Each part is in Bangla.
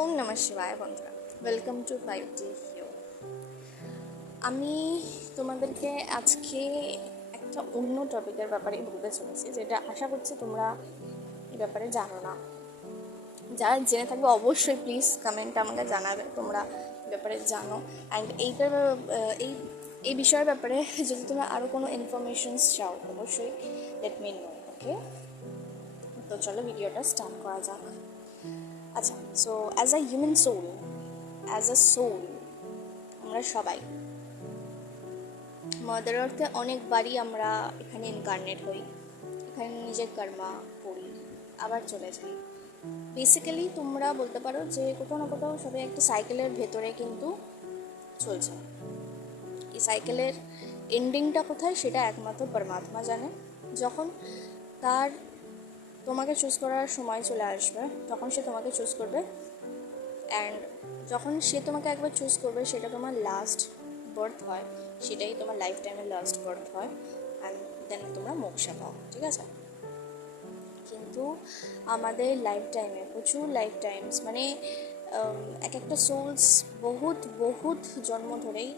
ওম নমঃ শিবায় বন্ধুরা, ওয়েলকাম টু 5D হিউ। আমি তোমাদেরকে আজকে একটা অন্য টপিকের ব্যাপারে বলতে চলেছি, যেটা আশা করছি তোমরা এই ব্যাপারে জানো না। যারা জেনে থাকবে অবশ্যই প্লিজ কমেন্ট আমাকে জানাবে তোমরা এই ব্যাপারে জানো। অ্যান্ড এই এই বিষয়ের ব্যাপারে যদি তোমরা আরও কোনো ইনফরমেশনস চাও অবশ্যই লেট মি নো। ওকে, তো চলো ভিডিওটা স্টার্ট করা যাক। আচ্ছা, so as a human soul, আমরা সবাই মাদার আর্থে অনেকবারই আমরা এখানে ইনকার্নেট হই, এখানে নিজের কর্মা করি, আবার চলে যাই। বেসিক্যালি তোমরা বলতে পারো যে কোথাও না কোথাও সবাই একটা সাইকেলের ভেতরে কিন্তু চলছে। এই সাইকেলের এন্ডিংটা কোথায় সেটা একমাত্র পরমাত্মা জানে। যখন তার তোমাকে চুজ করার সময় চলে আসবে তখন সে তোমাকে চুজ করবে, অ্যান্ড যখন সে তোমাকে একবার চুজ করবে সেটা তোমার লাস্ট বার্থ হয়, সেটাই তোমার লাইফ টাইমের লাস্ট বার্থ হয়, অ্যান্ড দেন তোমরা মোক্ষা পাও, ঠিক আছে। কিন্তু আমাদের লাইফ টাইমে প্রচুর লাইফ টাইমস মানে এক একটা সোলস বহুত বহুত জন্ম ধরেই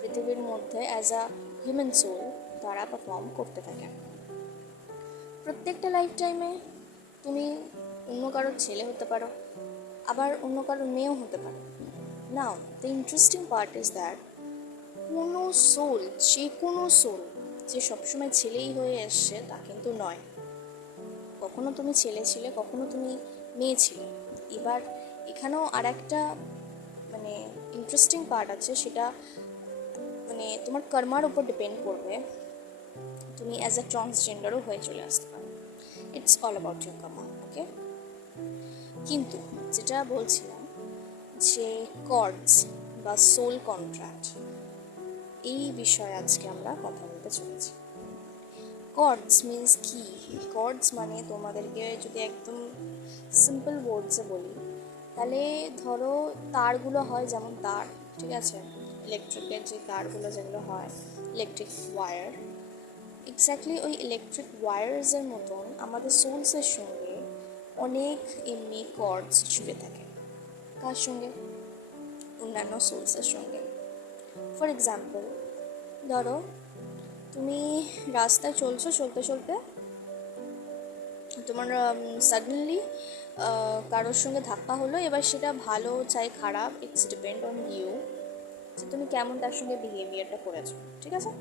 পৃথিবীর মধ্যে অ্যাজ আ হিউম্যান সোল তারা পারফর্ম করতে থাকে। প্রত্যেকটা লাইফ টাইমে তুমি অন্য কারোর ছেলে হতে পারো, আবার অন্য কারোর মেয়েও হতে পারে। Now the interesting part is that কোনো সোল, যে কোনো সোল যে সবসময় ছেলেই হয়ে এসছে তা কিন্তু নয়। কখনো তুমি ছেলে ছিলে, কখনো তুমি মেয়ে ছিলে। এবার এখানেও আর একটা মানে ইন্টারেস্টিং পার্ট আছে, সেটা মানে তোমার কর্মার উপর ডিপেন্ড করবে। তুমি অ্যাজ আ ট্রান্সজেন্ডারও হয়ে চলে আসতে পারো। ইটস অল অ্যাবাউট ইউর কর্মা। ওকে, কিন্তু যেটা বলছিলাম যে কর্ডস বা সোল কন্ট্রাক্ট, এই বিষয়ে আজকে আমরা কথা বলতে চলেছি। কর্ডস মিন্স কি? কর্ডস মানে তোমাদেরকে যদি একদম সিম্পল ওয়ার্ডসে বলি তাহলে ধরো তারগুলো হয় যেমন তার, ঠিক আছে, ইলেকট্রিকের যে তারগুলো যেগুলো হয় ইলেকট্রিক ওয়্যার, এক্স্যাক্টলি ওই ইলেকট্রিক ওয়্যার্সের মতন আমাদের সোলসের সঙ্গে অনেক এমনি কর্ডস জুড়ে থাকে। কার সঙ্গে? অন্যান্য সোলসের সঙ্গে। ফর এক্সাম্পল ধরো তুমি রাস্তায় চলছো, চলতে চলতে তোমার সাডেনলি কারোর সঙ্গে ধাক্কা হলো। এবার সেটা ভালো চাই খারাপ, ইটস ডিপেন্ড অন ইউ যে তুমি কেমন তার সঙ্গে বিহেভিয়ারটা করেছো, ঠিক আছে।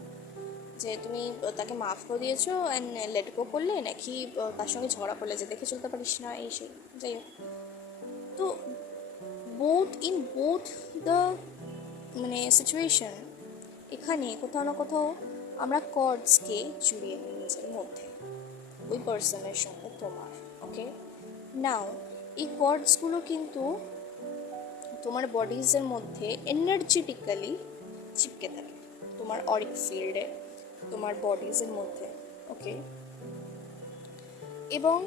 যে তুমি তাকে মাফ করে দিয়েছো অ্যান্ড লেট গো করলে, নাকি তার সঙ্গে ঝগড়া করলে যে দেখে চলতে পারিস না, এই সেই যাই হোক। তো বোথ দ্য মানে সিচুয়েশন, এখানে কোথাও না কোথাও আমরা কর্ডসকে জুড়িয়ে নিই নিজের মধ্যে ওই পার্সনের সঙ্গে তোমার। ওকে, নাও এই কর্ডসগুলো কিন্তু তোমার বডিজের মধ্যে এনার্জেটিক্যালি চিপকে থাকে, তোমার অরিক ফিল্ডে, তোমার বডিজের মধ্যে। ওকে, এবং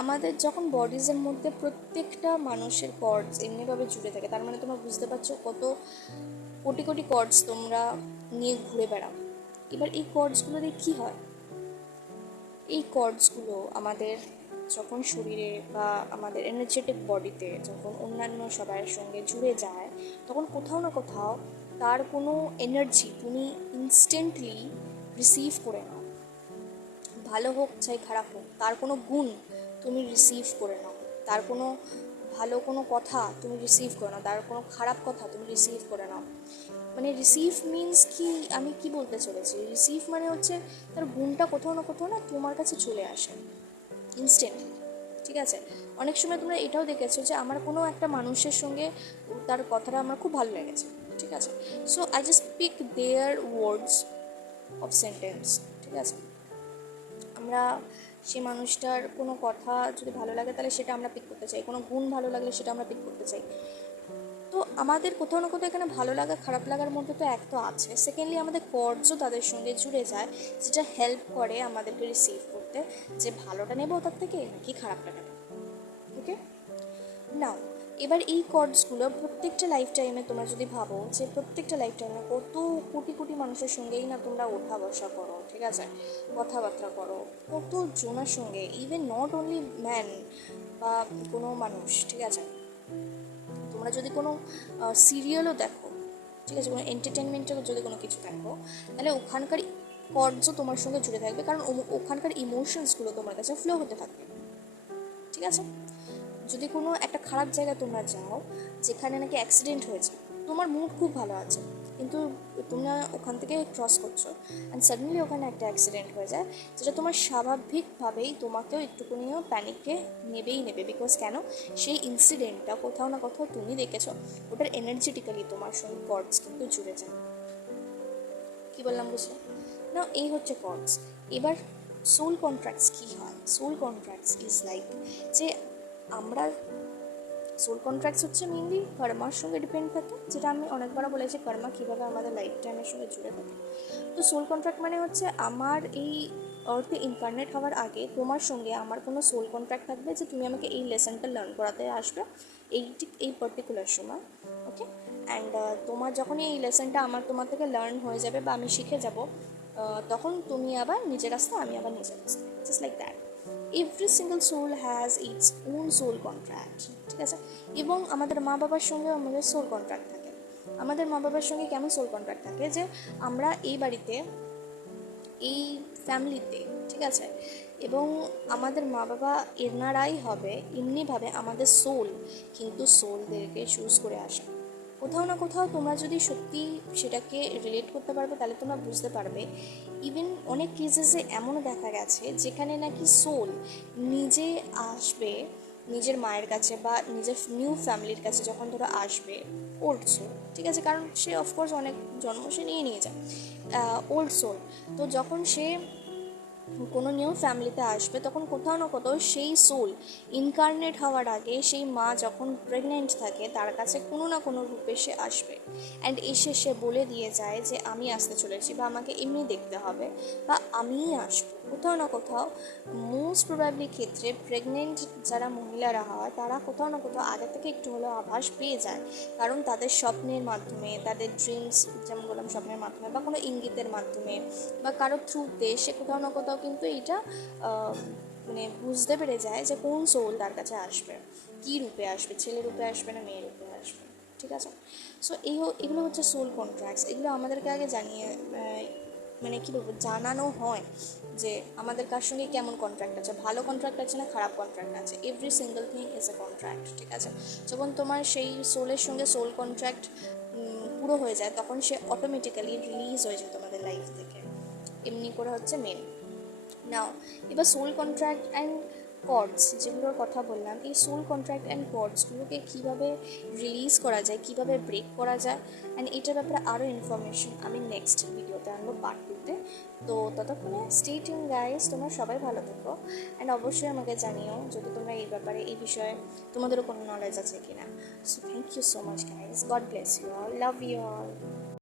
আমাদের যখন বডিজের মধ্যে প্রত্যেকটা মানুষের কর্ডস এমনিভাবে জুড়ে থাকে, তার মানে তোমরা বুঝতে পারছো কত কোটি কোটি কর্ডস তোমরা নিয়ে ঘুরে বেড়াও। এবার এই কর্ডসগুলো দিয়ে কী হয়? এই কর্ডসগুলো আমাদের যখন শরীরে বা আমাদের এনার্জেটিক বডিতে যখন অন্যান্য সবার সঙ্গে জুড়ে যায়, তখন কোথাও না কোথাও তার কোনো এনার্জি তুমি ইনস্ট্যান্টলি রিসিভ করে নাও। ভালো হোক চাই খারাপ হোক, তার কোনো গুণ তুমি রিসিভ করে নাও, তার কোনো ভালো কোনো কথা তুমি রিসিভ করে নাও, তার কোনো খারাপ কথা তুমি রিসিভ করে নাও। মানে রিসিভ মিন্স কি, আমি কি বলতে চলেছি, রিসিভ মানে হচ্ছে তার গুণটা কোথাও না তোমার কাছে চলে আসে ইনস্ট্যান্টলি, ঠিক আছে। অনেক সময় তোমরা এটাও দেখেছো যে আমার কোনো একটা মানুষের সঙ্গে তার কথাটা আমার খুব ভালো লেগেছে, ঠিক আছে, so I just pick their words of sentence, ঠিক আছে। আমরা সেই মানুষটার কোনো কথা যদি ভালো লাগে তাহলে সেটা আমরা পিক করতে চাই, কোনো গুণ ভালো লাগলে সেটা আমরা পিক করতে চাই। তো আমাদের কোথাও না কোথাও এখানে ভালো লাগা খারাপ লাগার মধ্যে তো এক তো আছে, সেকেন্ডলি আমাদের কর্ডসও তাদের সঙ্গে জুড়ে যায়, যেটা হেল্প করে আমাদেরকে রিসিভ করতে যে ভালোটা নেবো তার থেকে নাকি খারাপটা নেবো। ওকে, নাও এবার এই কর্ডসগুলো প্রত্যেকটা লাইফ টাইমে তোমরা যদি ভাবো যে প্রত্যেকটা লাইফ টাইমে কত কোটি কোটি মানুষের সঙ্গেই না তোমরা ওঠা বসা করো, ঠিক আছে, কথাবার্তা করো কত জনের সঙ্গে, ইভেন নট অনলি ম্যান বা কোনো মানুষ, ঠিক আছে, তোমরা যদি কোনো সিরিয়ালও দেখো, ঠিক আছে, কোনো এন্টারটেনমেন্টের যদি কোনো কিছু দেখো, তাহলে ওখানকার কর্ডসও তোমার সঙ্গে জুড়ে থাকবে, কারণ ওখানকার ইমোশনসগুলো তোমার কাছে ফ্লো হতে থাকবে। ঠিক আছে, যদি কোনো একটা খারাপ জায়গায় তোমরা যাও যেখানে নাকি অ্যাক্সিডেন্ট হয়েছে, তোমার মুড খুব ভালো আছে, কিন্তু তোমরা ওখান থেকে ক্রস করছো অ্যান্ড সাডেনলি ওখানে একটা অ্যাক্সিডেন্ট হয়ে যায়, যেটা তোমার স্বাভাবিকভাবেই তোমাকেও একটুকুনিও প্যানিকে নেবে। বিকজ কেন, সেই ইনসিডেন্টটা কোথাও না কোথাও তুমি দেখেছো, ওটার এনার্জেটিক্যালি তোমার সঙ্গে কর্ডস কিন্তু জুড়ে যায়। কী বললাম বুঝলে না? এই হচ্ছে কর্ডস। এবার সোল কন্ট্রাক্টস কী হয়? সোল কন্ট্রাক্টস ইজ লাইক যে আমরা, সোল কন্ট্রাক্টস হচ্ছে মেনলি কর্মার সঙ্গে ডিপেন্ড থাকে, যেটা আমি অনেকবার বলেছি কর্মা কীভাবে আমাদের লাইফ টাইমের সঙ্গে জুড়ে থাকে। তো সোল কন্ট্রাক্ট মানে হচ্ছে আমার এই অর্থে ইনকার্নেট হওয়ার আগে তোমার সঙ্গে আমার কোনো সোল কন্ট্রাক্ট থাকবে যে তুমি আমাকে এই লেসনটা লার্ন করাতে আসবে এই পার্টিকুলার সময়। ওকে, অ্যান্ড তোমার যখনই এই লেসনটা তোমার থেকে লার্ন হয়ে যাবে বা আমি শিখে যাব, তখন তুমি আবার নিজের রাস্তা, আমি আবার নিজের রাস্তা, just like that. Every single soul has its own soul contract. ঠিক আছে, এবং আমাদের মা বাবার সঙ্গেও আমাদের সোল কন্ট্রাক্ট থাকে। আমাদের মা বাবার সঙ্গে কেমন সোল কন্ট্রাক্ট থাকে, যে আমরা এই বাড়িতে, এই ফ্যামিলিতে, ঠিক আছে, এবং আমাদের মা বাবা এনারাই হবে এমনিভাবে আমাদের সোল, কিন্তু সোলদেরকে চুজ করে আসে। কোথাও না কোথাও তোমরা যদি সত্যি সেটাকে রিলেট করতে পারবে, তাহলে তোমরা বুঝতে পারবে ইভেন অনেক কেসেসে এমনও দেখা গেছে যেখানে নাকি সোল নিজে আসবে নিজের মায়ের কাছে বা নিজের নিউ ফ্যামিলির কাছে, যখন ধরো আসবে ওল্ড সোল, ঠিক আছে, কারণ সে অফকোর্স অনেক জন্ম সে নিয়ে যায় ওল্ড সোল। তো যখন সে কোনো নিউ ফ্যামিলিতে আসবে, তখন কোথাও না কোথাও সেই সোল ইনকার্নেট হওয়ার আগে সেই মা যখন প্রেগনেন্ট থাকে তার কাছে কোনো না কোনো রূপে সে আসবে, অ্যান্ড এসে সে বলে দিয়ে যায় যে আমি আসতে চলেছি, বা আমাকে এমনি দেখতে হবে, বা আমিই আসবো। কোথাও না কোথাও মোস্ট প্রবাবলি ক্ষেত্রে প্রেগনেন্ট যারা মহিলারা হয় তারা কোথাও না কোথাও আগে থেকে একটু হলেও আভাস পেয়ে যায়, কারণ তাদের স্বপ্নের মাধ্যমে, তাদের ড্রিমস, যেমন বললাম স্বপ্নের মাধ্যমে বা কোনো ইঙ্গিতের মাধ্যমে বা কারো থ্রুতে সে কোথাও না কোথাও কিন্তু এইটা মানে বুঝতে পেরে যায় যে কোন সোল তার কাছে আসবে, কী রূপে আসবে, ছেলে রূপে আসবে না মেয়ে রূপে আসবে। ঠিক আছে, সো এগুলো হচ্ছে সোল কন্ট্রাক্টস। এগুলো আমাদেরকে আগে মানে কী বলবো, জানানো হয় যে আমাদের কার সঙ্গে কেমন কন্ট্রাক্ট আছে, ভালো কন্ট্রাক্ট আছে না খারাপ কন্ট্রাক্ট আছে। Every single thing is a contract. ঠিক আছে, যখন তোমার সেই সোলের সঙ্গে সোল কন্ট্রাক্ট পুরো হয়ে যায়, তখন সে অটোমেটিক্যালি রিলিজ হয়ে যায় তোমাদের লাইফ থেকে। এমনি করে হচ্ছে মেন। নাও এবার সোল কন্ট্রাক্ট অ্যান্ড কর্ডস যেগুলোর কথা বললাম, এই সোল কন্ট্রাক্ট অ্যান্ড কর্ডসগুলোকে কীভাবে রিলিজ করা যায়, কীভাবে ব্রেক করা যায়, অ্যান্ড এটার ব্যাপারে আরও ইনফরমেশন আমি নেক্সট ভিডিওতে আনবো, পার্ট 2-তে। তো ততক্ষণে স্টে টিউন গাইস, তোমরা সবাই ভালো থেকো, অ্যান্ড অবশ্যই আমাকে জানিও যদি তোমরা এই ব্যাপারে, এই বিষয়ে তোমাদেরও কোনো নলেজ আছে কিনা। So thank you so much guys, God bless you all, love you all.